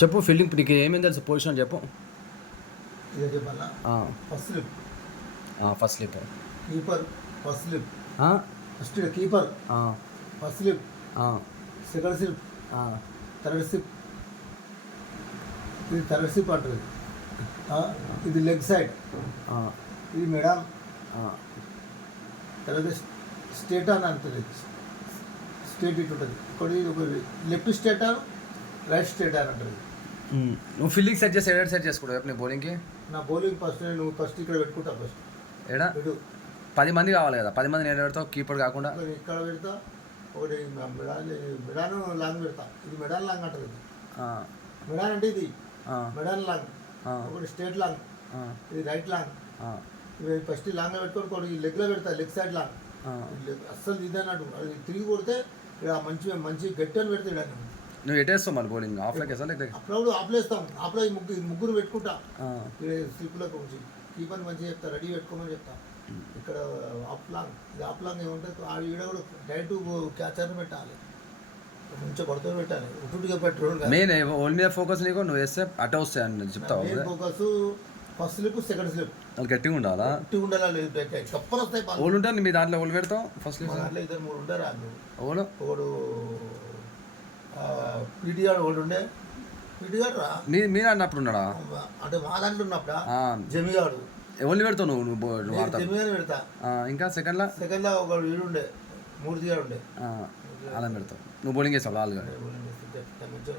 చెప్పు ఫీల్డింగ్ నీకు ఏమేమి తెలుసు పొజిషన్ చెప్పు. ఇదే చెప్పాలా? First slip, first slip, keeper first slip, first keeper first slip, second slip, third slip, ఇది థర్డ్ స్లిప్ అంటుంది. ఇది లెగ్ సైడ్, ఇది మేడం, తర్వాత స్టేట్ అని అంటుంది. స్టేట్ ఇటు ఉంటుంది. ఒకటి లెఫ్ట్ స్టేట్ అని, రైట్ స్టేట్ అని అంటుంది. నువ్వు ఫీల్డింగ్ సెట్ చేసి ఎక్కడ సెట్ చేసుకుంటావు నీ బౌలింగ్కి? నా బౌలింగ్ ఫస్ట్ నేను ఫస్ట్ ఇక్కడ పెట్టుకుంటా. ఫస్ట్ ఏడా 10 మంది కావాలి కదా, 10 మంది నేను పెడతావు కీపర్ కాకుండా. ఇక్కడ పెడతా, ఒకటి మెడాన్ లాంగ్ పెడతా. ఇది మెడాన్ లాంగ్ అంటుంది. మెడాన్ అంటే ఇది మెడాన్ లాంగ్, ఒకటి స్టేట్ లాంగ్, ఇది రైట్ లాంగ్. ఇవి ఫస్ట్ లాంగ్లో పెట్టుకొని ఒకటి లెగ్లో పెడతా, లెగ్ సైడ్ లాంగ్. అస్సలు ఇది అన్నట్టు అది తిరిగి కొడితే ఇక్కడ మంచి గట్టి అని పెడితే ఇక్కడ నువ్వు ఎటేస్తావు మళ్ళీ బౌలింగ్ ఆఫ్లోకి వేస్తా లేకపోతే అప్పుడప్పుడు ఆఫ్లేస్తాం. ఆఫ్లో ముగ్గురు పెట్టుకుంటా. స్లిప్లోకి వచ్చి కీపర్ మంచిగా చెప్తా, రెడీ పెట్టుకోమని చెప్తా. ఇక్కడ ఆఫ్ లాంగ్ ఏముంటుంది, ఆ ఈడ కూడా డైరెక్ట్ క్యాచర్ని పెట్టాలి, మంచిగా పడుతూ పెట్టాలి. ఉట్టుగా పెట్టరు. మెయిన్ ఓల్ మీద ఫోకస్ నీకు నువ్వు వేస్తే అటే వస్తాయి అని చెప్తావు. Main focus first slip, second slip. అది గట్టిగా ఉండాలా? గట్టిగా ఉండాలి. తప్పని వస్తాయి. ఓళ్ళు ఉంటారు మీ దాంట్లో, ఓళ్ళు పెడతావు ఫస్ట్ స్లిప్. దాంట్లో 2-3 ఉంటారు. వాళ్ళు ఓళ్ళు ఒకడు పీటీఆర్ ఒకటి ఉండే. పీటీఆర్ రా మీరు అన్నప్పుడు ఉన్నాడా? అంటే మా దాంట్లో ఉన్నప్పుడా జమిగాడు. ఎవరిని పెడతావు నువ్వు? జమిగాని పెడతా. ఇంకా సెకండ్లో ఒక వీడు ఉండే, మూర్తి గారు ఉండే. అలా పెడతావు. నువ్వు బౌలింగ్ వేస్తావు వాళ్ళు. మంచిగా